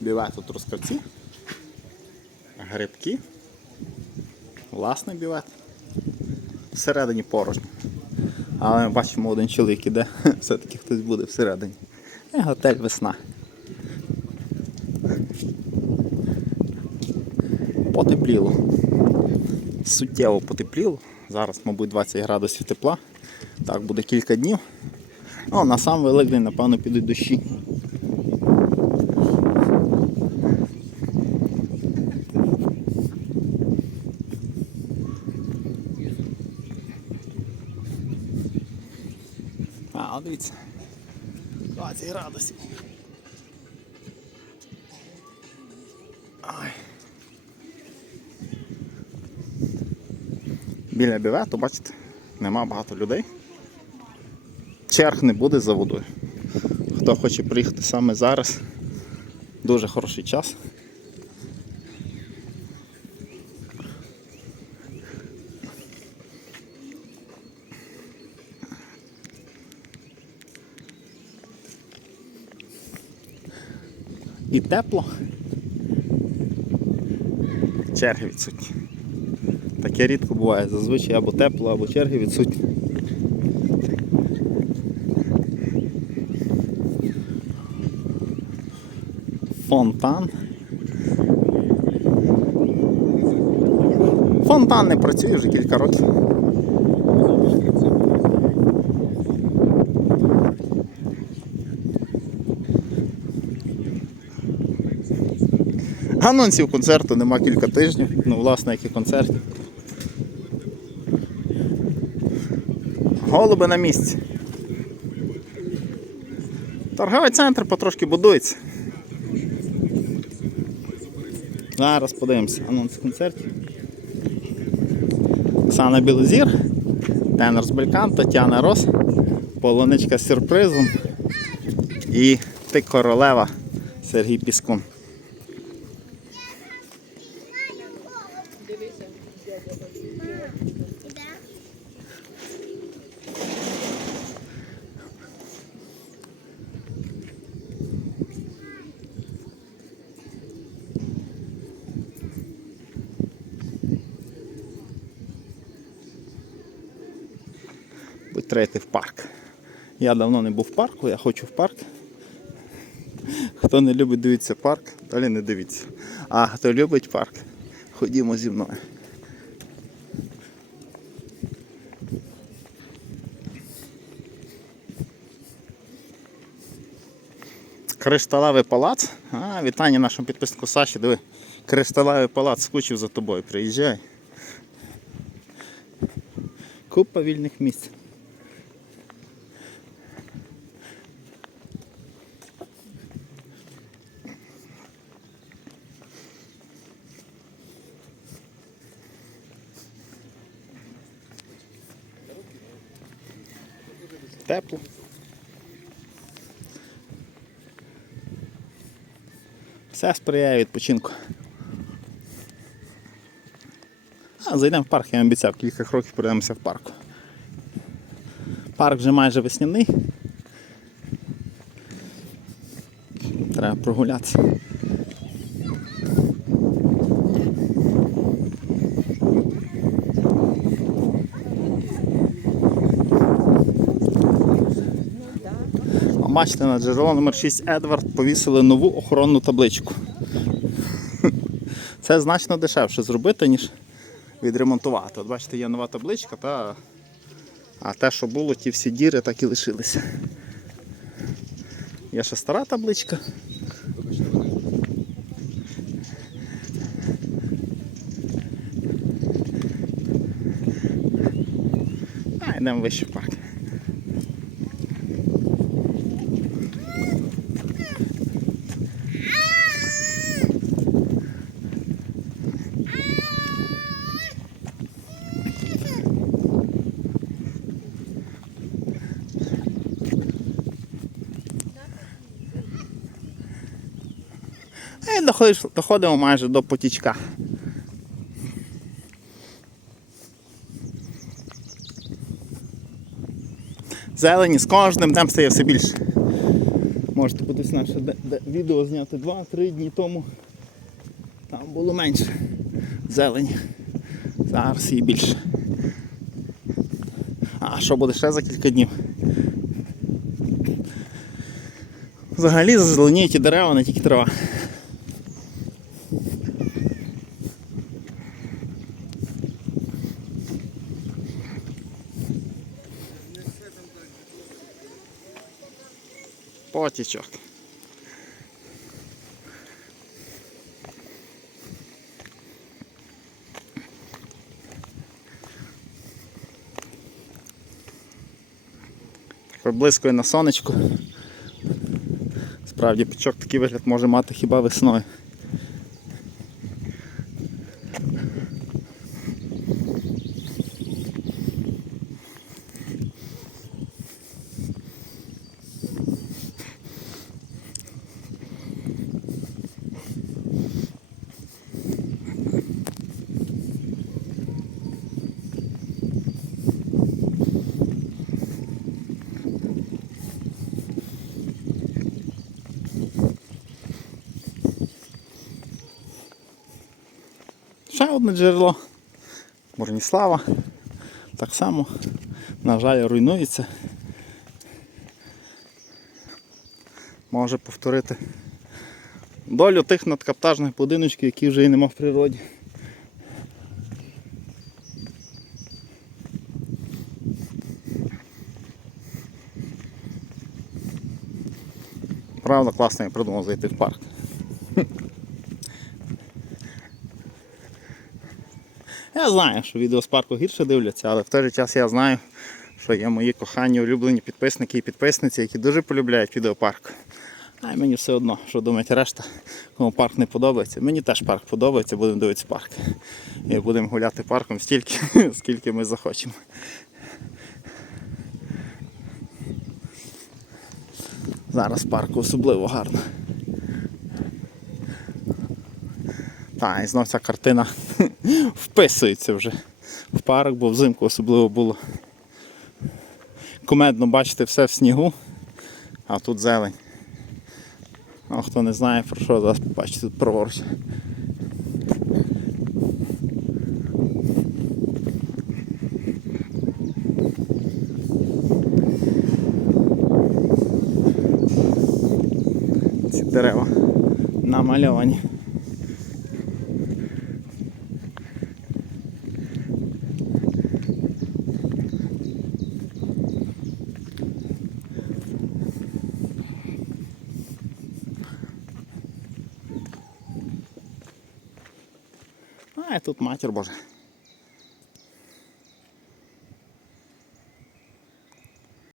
Біве тут трускавці. Грибки. Власний бівет. Всередині порожньо. Але ми бачимо один чоловік іде, все-таки хтось буде всередині. І готель весна. Потепліло. Суттєво потепліло. Зараз, мабуть, 20 градусів тепла. Так буде кілька днів. Ну, на сам Великдень, напевно, підуть дощі. Дивіться. 20 градусів. Ай. Біля бівету, бачите, нема багато людей. Черг не буде за водою. Хто хоче приїхати саме зараз, дуже хороший час. Тепло. Черги відсутні. Таке рідко буває. Зазвичай або тепло, або черги відсутні. Фонтан. Фонтан не працює вже кілька років. Анонсів концерту нема кілька тижнів. Ну, власне, які концерти. Голуби на місці. Торговий центр потрошки будується. Зараз подивимося анонс концертів. Оксана Білозір, тенор з Белькан, Тетяна Рос, полоничка з сюрпризом і ти королева Сергій Піскун. Будь третій в парк. Я давно не був в парку, я хочу в парк. Хто не любить дивитися парк, далі не дивіться. А хто любить парк, ходімо зі мною. Кришталевий палац. А, вітання нашому підписнику Саші. Диви. Кришталевий палац скучив за тобою. Приїжджай. Купа вільних місць. Тепло. Все сприяє відпочинку. А, зайдемо в парк, я вам обіцяв, кілька кроків пройдемося в парку. Парк вже майже весняний. Треба прогулятися. Бачите, на джерело номер 6 Едвард повісили нову охоронну табличку. Це значно дешевше зробити, ніж відремонтувати. От бачите, є нова табличка, та... а те, що було, ті всі діри так і лишилися. Є ще стара табличка. А, йдемо вище в доходимо майже до потічка. Зелені з кожним днем стає все більше. Можете подивитися наше де, де, відео зняти 2-3 дні тому. Там було менше зелені. Зараз її більше. А що буде ще за кілька днів? Взагалі зазеленіють і дерева, не тільки трава. Потічок. Приблискує на сонечку. Справді пічок такий вигляд може мати хіба весною. Ще одне джерело. Борніслава. Так само, на жаль, руйнується. Може повторити долю тих надкаптажних будиночків, які вже і нема в природі. Правда, класно я придумав зайти в парк. Я знаю, що відео з парку гірше дивляться, але в той же час я знаю, що є мої кохані улюблені підписники і підписниці, які дуже полюбляють відеопарк. А й мені все одно, що думають решта, кому парк не подобається. Мені теж парк подобається, будемо дивитися парк. І будемо гуляти парком стільки, скільки ми захочемо. Зараз парку особливо гарно. Та, і знов ця картина вписується вже в парк, бо взимку особливо було кумедно бачити все в снігу, а тут зелень. А хто не знає про що, зараз побачите тут праворуч. Ці дерева намальовані. А, тут матір Божа.